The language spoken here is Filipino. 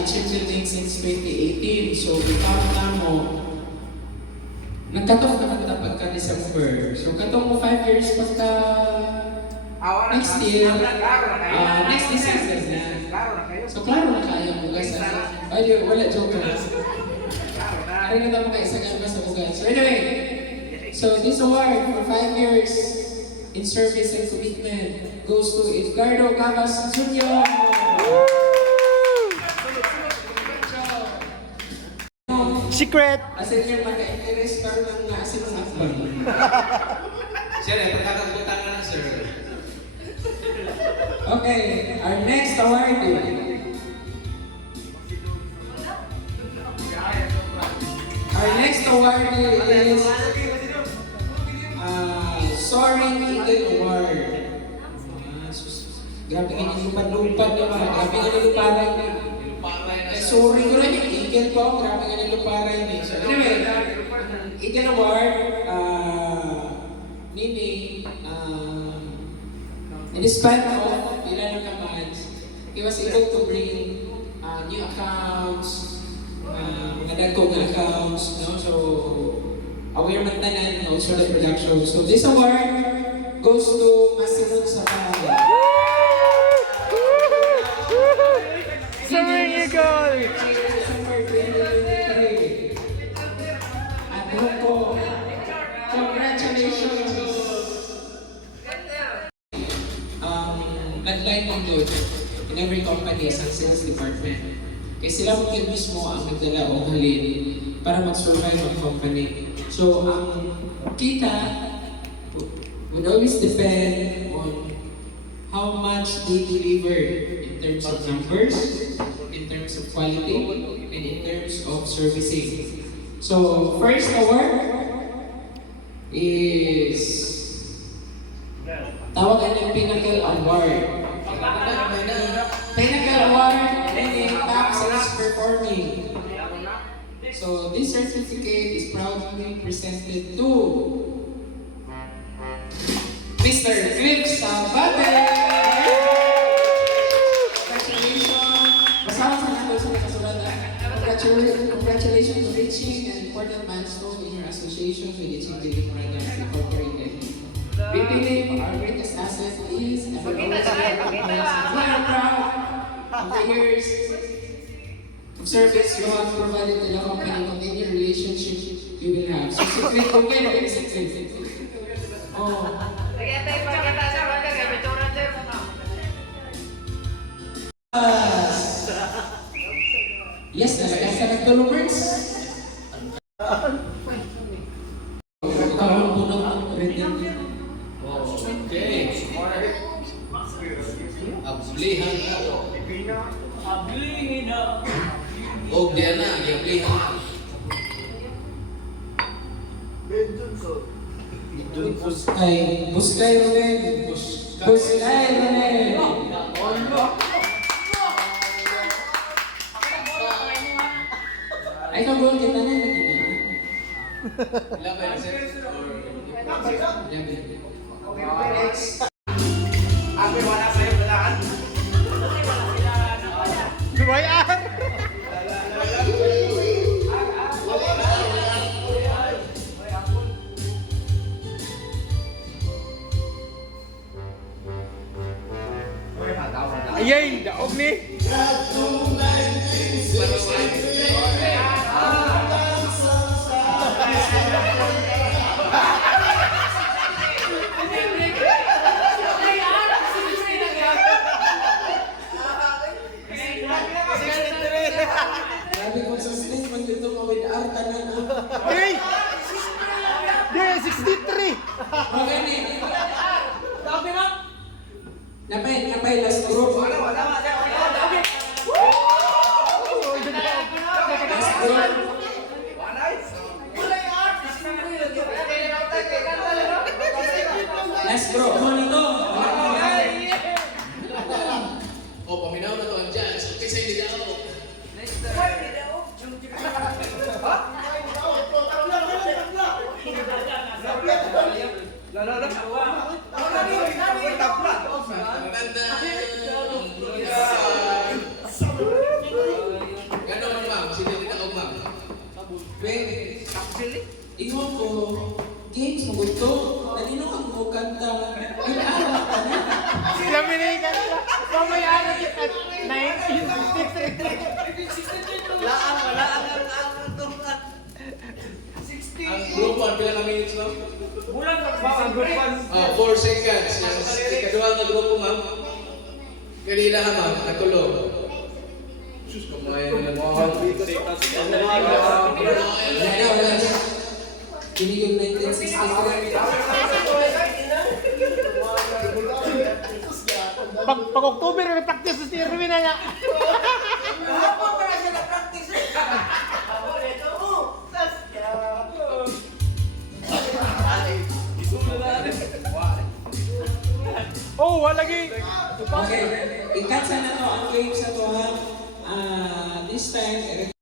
teaching building since 2018. So, ikaw na mo, nagkatong na kita pagka-December. So, katong mo 5 years pagka next year, next December na. So, klaro na kaya mo guys. Ay, wala joke na. Ari na tama kayo sa ganda sa bugas. So, anyway, so this award for 5 years in service and commitment goes to Edgardo Gabas Jr. Secret! Asin niya maka-interest ka lang na asin ng akbar. Sir, pagkakapunta ka na, sir. Okay, our next award is Soaring Eagle Award. Grabe nga nilupad-lupad na mga. Grabe nga niluparan na. Sorry ko lang yung Eagle ko. Grabe nga niluparan eh. So anyway, Eagle Award, meaning, in the span of ilan ng months, he was able to bring new accounts, mga dagkong accounts, no? So, aware man tanan, also the production. So, this award goes to Masinod Sabay. Soaring Eagle! December 2023. At ko, congratulations! Nag-line ng good in every company as ang sales department. Kaya sila mungkin mismo ang nagdala o halin para mag-survive ang company. So, ang kita would always depend on how much they deliver in terms of numbers, in terms of quality, and in terms of servicing. So, first award is tawagan ng Pinnacle Award. Pinnacle Award meaning top sales performing. So this certificate is proudly presented to Mr. Vic Sabate. Congratulations! Basahan sa natin sa nakasulat. Congratulations on reaching an important milestone in your association with the Chingili Products Incorporated. We believe our greatest asset is and will always be our partners. We are proud of the years of service you have provided to the company and any relationship you will have. So, secret, okay, no, it's secret. Oh. Yes, talaga sa nagtulungan. Karoon po ng rating. Okay. Ablihan na to. Oh, diyan na. Ablihan. Buskay Ruben. Buskay Ruben. Ay, kabul kita na lagi na. Ilan ba yung sir? Okay, next. Lumayan! Ayay! Daog ni! Sabi ko sa statement dito mo with art na. Hey! Yeah, 63! Okay, ni. Napay, last group. Last group. Last group. Ano na to? Oh, paminaw na to ang judge. Okay, sa hindi daw. Lalo Iwan ko, games mo gusto, nanino ang mo kanta, ay anak ka na. Sila minigyan nila. Mamaya na kita. 1963. Ang grupo, ang pila ka minutes, ma'am? Bulan na ba ang good ones? 4 seconds. Ikaduha na grupo, ma'am. Kanila ka, ma'am. Katulog. Sus, kumain na mo. Wala. Binigyan 1963. Pag October, may practice sa Erwin na niya. Oh, wala lagi. Okay, ikat sa na to ang games na to ha. This time,